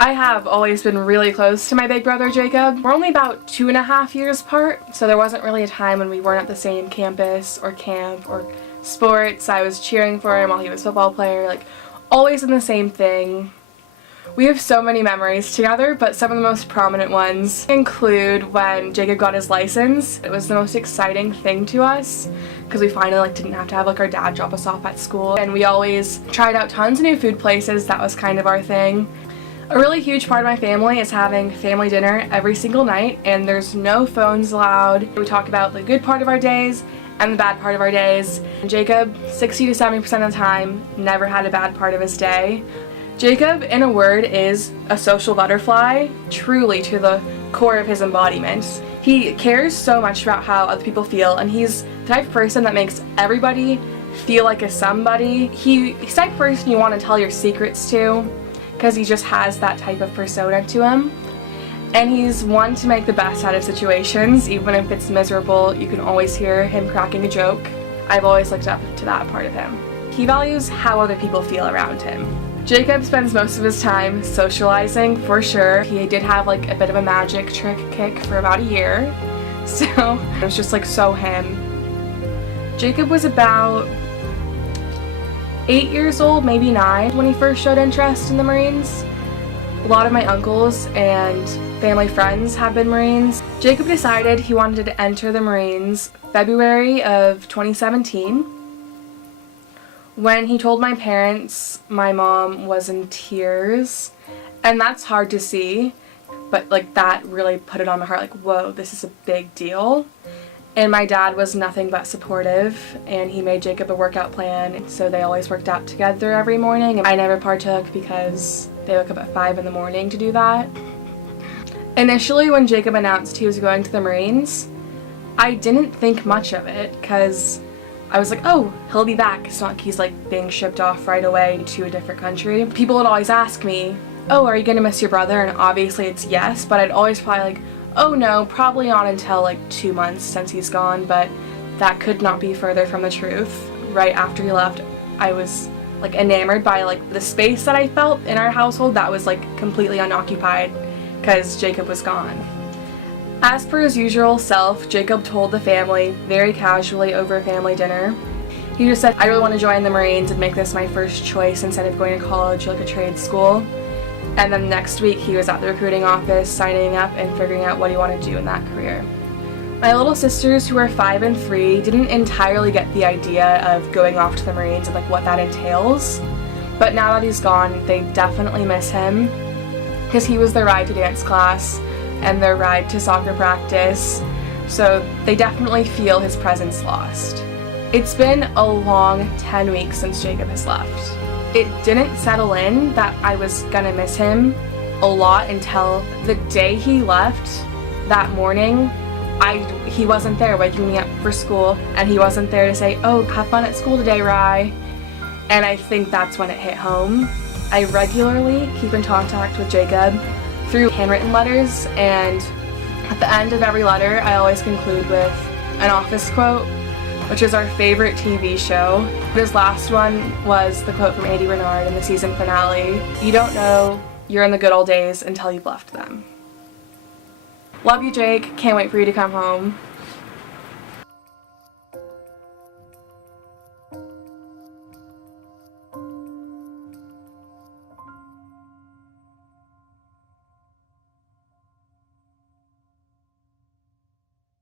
I have always been really close to my big brother Jacob. We're only about 2.5 years apart, so there wasn't really a time when we weren't at the same campus or camp or sports. I was cheering for him while he was a football player, like always in the same thing. We have so many memories together, but some of the most prominent ones include when Jacob got his license. It was the most exciting thing to us because we finally didn't have to have our dad drop us off at school, and we always tried out tons of new food places. That was kind of our thing. A really huge part of my family is having family dinner every single night, and there's no phones allowed. We talk about the good part of our days and the bad part of our days. Jacob, 60 to 70% of the time, never had a bad part of his day. Jacob, in a word, is a social butterfly, truly to the core of his embodiment. He cares so much about how other people feel, and he's the type of person that makes everybody feel like a somebody. He's the type of person you want to tell your secrets to, because he just has that type of persona to him. And he's one to make the best out of situations. Even if it's miserable, you can always hear him cracking a joke. I've always looked up to that part of him. He values how other people feel around him. Jacob spends most of his time socializing, for sure. He did have a bit of a magic trick kick for about a year, so it was just so him. Jacob was about 8 years old, maybe 9, when he first showed interest in the Marines. A lot of my uncles and family friends have been Marines. Jacob decided he wanted to enter the Marines February of 2017. When he told my parents, my mom was in tears, and that's hard to see, but that really put it on my heart, whoa, this is a big deal. And my dad was nothing but supportive, and he made Jacob a workout plan, so they always worked out together every morning. I never partook because they woke up at 5 in the morning to do that. Initially, when Jacob announced he was going to the Marines, I didn't think much of it, because I was like, oh, he'll be back. It's not like he's being shipped off right away to a different country. People would always ask me, oh, are you gonna miss your brother? And obviously it's yes, but I'd always probably oh no, probably not until 2 months since he's gone, but that could not be further from the truth. Right after he left, I was enamored by the space that I felt in our household that was completely unoccupied because Jacob was gone. As per his usual self, Jacob told the family very casually over family dinner. He just said, I really want to join the Marines and make this my first choice instead of going to college or a trade school. And then next week he was at the recruiting office signing up and figuring out what he wanted to do in that career. My little sisters, who are 5 and 3, didn't entirely get the idea of going off to the Marines and what that entails. But now that he's gone, they definitely miss him because he was their ride to dance class and their ride to soccer practice, so they definitely feel his presence lost. It's been a long 10 weeks since Jacob has left. It didn't settle in that I was gonna miss him a lot until the day he left that morning. He wasn't there waking me up for school, and he wasn't there to say, oh, have fun at school today, Rye. And I think that's when it hit home. I regularly keep in contact with Jacob through handwritten letters, and at the end of every letter I always conclude with an Office quote, which is our favorite TV show. His last one was the quote from Andy Bernard in the season finale, you don't know you're in the good old days until you've left them. Love you, Jake. Can't wait for you to come home.